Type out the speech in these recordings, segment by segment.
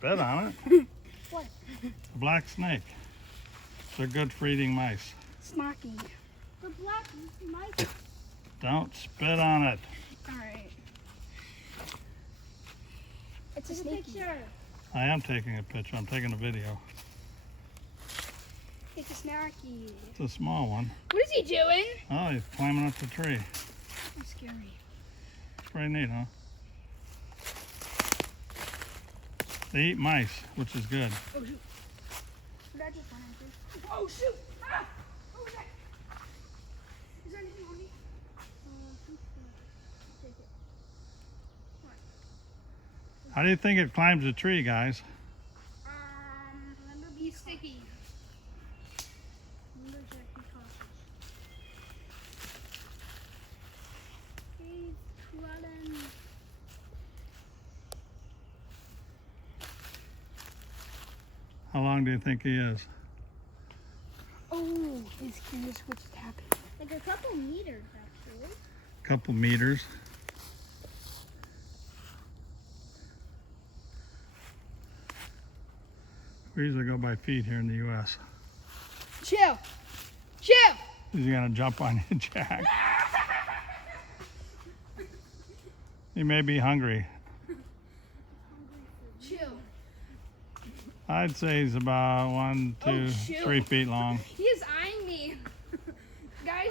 spit on it. What? A black snake. They're good for eating mice. Smoky. The black mice. Don't spit on it. Alright. It's a snakey. I am taking a picture. I'm taking a video. It's a snacky. It's a small one. What is he doing? Oh, he's climbing up the tree. That's scary. It's pretty neat, huh? They eat mice, which is good. Oh shoot. That just went into. Oh shoot! Ah! What was that? Is there anything on me? Take it. What? How do you think it climbs a tree, guys? Remember be sticky. Remember to be cautious. He's crawling. How long do you think he is? Oh, he's curious what's happening. Like a couple meters, actually. A couple meters. We usually go by feet here in the U.S. Chill. Chill. Is he gonna jump on you, Jack? He may be hungry. Chill. I'd say he's about 1, 2, 3 feet long. He is eyeing me. Guys.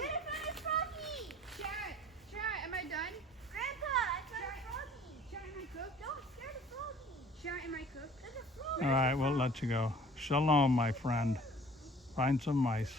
Chat, am I done? Grandpa, I found a froggy. Chat, am I cooked? Don't scare the froggy. Chat, am I cooked? There's a frog. All right, we'll let you go. Shalom, my friend. Find some mice.